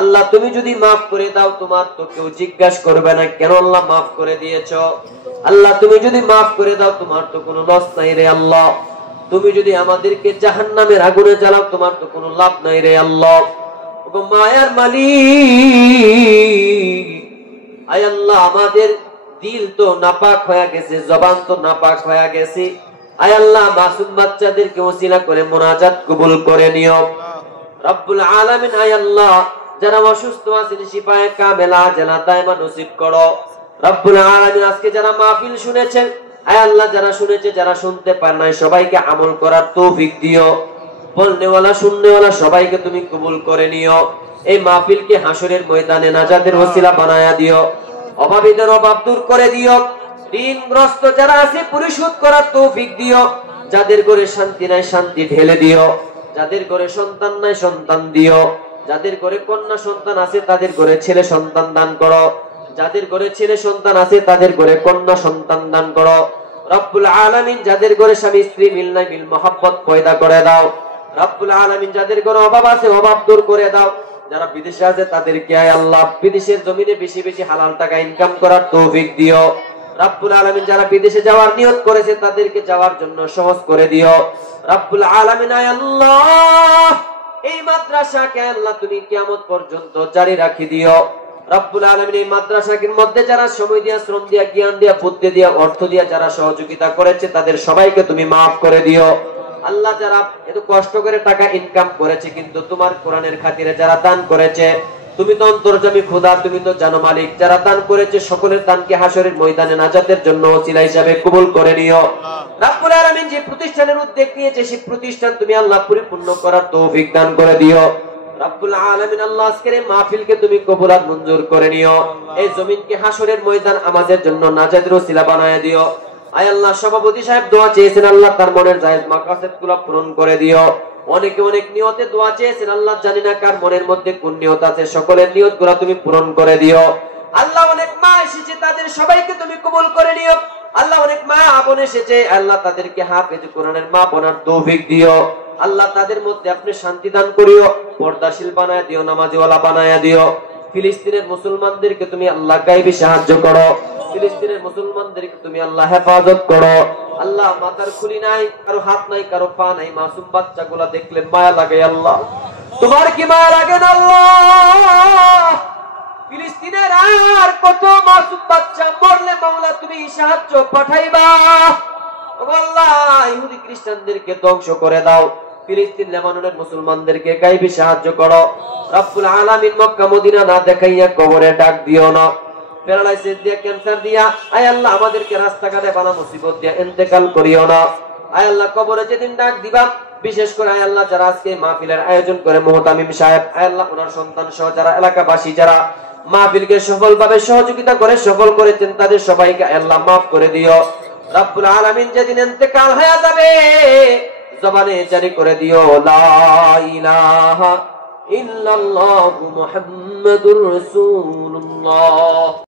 আল্লাহ তুমি যদি মাফ করে দাও তোমার তো কেউ জিজ্ঞাসা করবে না কেন আল্লাহ মাফ করে দিয়েছো। আল্লাহ তুমি যদি মাফ করে দাও তোমার তো কোনো লস নাই রে আল্লাহ। তুমি যদি আমাদেরকে জাহান্নামের আগুনে জ্বালাও তোমার তো কোনো লাভ নাই রে আল্লাহ। ওগো মায়ার মালিক, আয় আল্লাহ আমাদের দিল তো নাপাক হয়ে গেছে, জবান তো নাপাক হয়ে গেছে। আয় আল্লাহ মাসুম বাচ্চাদেরকে ওসিলা করে মুনাজাত কবুল করে নিও রব্বুল আলামিন। আয় আল্লাহ যারা অসুস্থ আছেন শিফায়ে কামেলা আজেলা দায়মা নসিব করো রব্বুল আলামিন। আজকে যারা মাহফিল শুনেছেন আয় আল্লাহ যারা শুনেছে যারা শুনতে পারে নাই সবাইকে আমল করার তৌফিক দিও। বলনেওয়ালা শুননেওয়ালা সবাইকে তুমি কবুল করে নিও। এই মাহফিলকে হাসরের ময়দানে নাজাতের ওসিলা বানায়া দিও। অভাবীদের অভাব দূর করে দিও। ঋণগ্রস্ত যারা আছে পরিশোধ করার তৌফিক দিও। যাদের ঘরে শান্তি নাই শান্তি ঢেলে দিও। যাদের ঘরে সন্তান নাই সন্তান দিও। যাদের ঘরে কন্যা সন্তান আছে তাদের ঘরে ছেলে সন্তান দান করো। যাদের ঘরে ছেলে সন্তান আছে তাদের ঘরে কন্যা সন্তান দান করো রব্বুল আলামিন। যাদের ঘরে স্বামী স্ত্রী মিল নাই মিল মহব্বত পয়দা করে দাও রব্বুল আলামিন। যাদের ঘরে অভাব আছে অভাব দূর করে দাও। যারা বিদেশে আছে তাদেরকে আয় আল্লাহ বিদেশের জমিনে বেশি বেশি হালাল টাকা ইনকাম করার তৌফিক দিও রব্বুল আলামিন। যারা বিদেশে যাওয়ার নিয়ত করেছে তাদেরকে যাওয়ার জন্য সহজ করে দিও রব্বুল আলামিন। আয় আল্লাহ এই মাদ্রাসাকে আল্লাহ তুমি কিয়ামত পর্যন্ত জারি রাখি দিও রব্বুল আলামিন। এই মাদ্রাসার মধ্যে যারা সময় দিয়া শ্রম দিয়া জ্ঞান দিয়া বুদ্ধি দিয়া অর্থ দিয়া যারা সহযোগিতা করেছে তাদের সবাইকে তুমি মাফ করে দিও আল্লাহ। যারা এত কষ্ট করে টাকা ইনকাম করেছে কিন্তু তোমার কোরআনের খাতিরে যারা দান করেছে তুমি তো অন্তর্যামী খোদা, তুমি তো জানো মালিক। যারা দান করেছে সকলের দানকে হাসরের ময়দানে নাজাতের জন্য ওসিলা হিসাবে কবুল করে নিও রব্বুল আলামিন। যে প্রতিষ্ঠানের উদ্যোগ নিয়েছে সেই প্রতিষ্ঠান তুমি আল্লাহ পরিপূর্ণ করার তৌফিক দান করে দিও রব্বুল আলামিন। আল্লাহ আজকের এই মাহফিলকে তুমি কবুল আর মঞ্জুর করে নিও। এই জমিনকে হাসরের ময়দান আমাদের জন্য নাজাতের ওসিলা বানায় দিও। আয় আল্লাহ সভাপতি সাহেব দোয়া চেয়েছেন আল্লাহ তার মনের জায়েজ মাকাসিদগুলো পূরণ করে দিও। অনেকে অনেক নিয়তে দোয়া চেয়েছেন আল্লাহ জানি না কার মনের মধ্যে কোন নিয়ত আছে, সকলের নিয়তগুলো তুমি পূরণ করে দিও আল্লাহ। অনেক মা এসেছে তাদের সবাইকে তুমি কবুল করে নিও আল্লাহ। অনেক মা বোন এসেছে আল্লাহ তাদেরকে হাফেজ কোরআনের মা বোনার তৌফিক দিও আল্লাহ। তাদের মধ্যে আপনি শান্তি দান করিও, পর্দাশীল বানায় দিও, নামাজিওয়ালা বানায় দিও। ফিলিস্তিনের মুসলমানদেরকে তুমি আল্লাহ গায়বী সাহায্য করো। ফিলিস্তিনের মুসলমানদেরকে তুমি আল্লাহ হেফাজত করো আল্লাহ। মাথার খুলি নাই, কারো হাত নাই, কারো পা নাই, মাসুম বাচ্চাগুলা দেখলে মায়া লাগে আল্লাহ। তোমার কি মায়া লাগে না আল্লাহ? ফিলিস্তিনের আর কত মাসুম বাচ্চা মরলে মাওলা তুমি সাহায্য পাঠাইবা আল্লাহ। ইহুদি খ্রিস্টানদেরকে ধ্বংস করে দাও। ফিলিস্তিন লেবাননের মুসলমানদেরকে গায়বী সাহায্য করো রব্বুল আলামিন। মক্কা মদিনা না দেখাইয়া কবরে ডাক দিও না, প্যারালাইসিস দিয়া ক্যান্সার দিয়া আয় আল্লাহ আমাদেরকে রাস্তাঘাটে বানা মুসিবত দিয়া ইন্তেকাল করিও না আয় আল্লাহ। কবরে যেদিন ডাক দিবা বিশেষ করে আয় আল্লাহ যারা আজকে মাহফিলের আয়োজন করে মুহতামিম সাহেব আয় আল্লাহ ওনার সন্তান সহ যারা এলাকাবাসী যারা মাহফিলকে সফলভাবে সহযোগিতা করে সফল করেছেন তাদের সবাইকে আয় আল্লাহ মাফ করে দিও রব্বুল আলামিন। যেদিন ইন্তেকাল হয়ে যাবে জবানে জারি করে দিও লা ইলাহা ইল্লাল্লাহু মুহাম্মাদুর রাসূলুল্লাহ।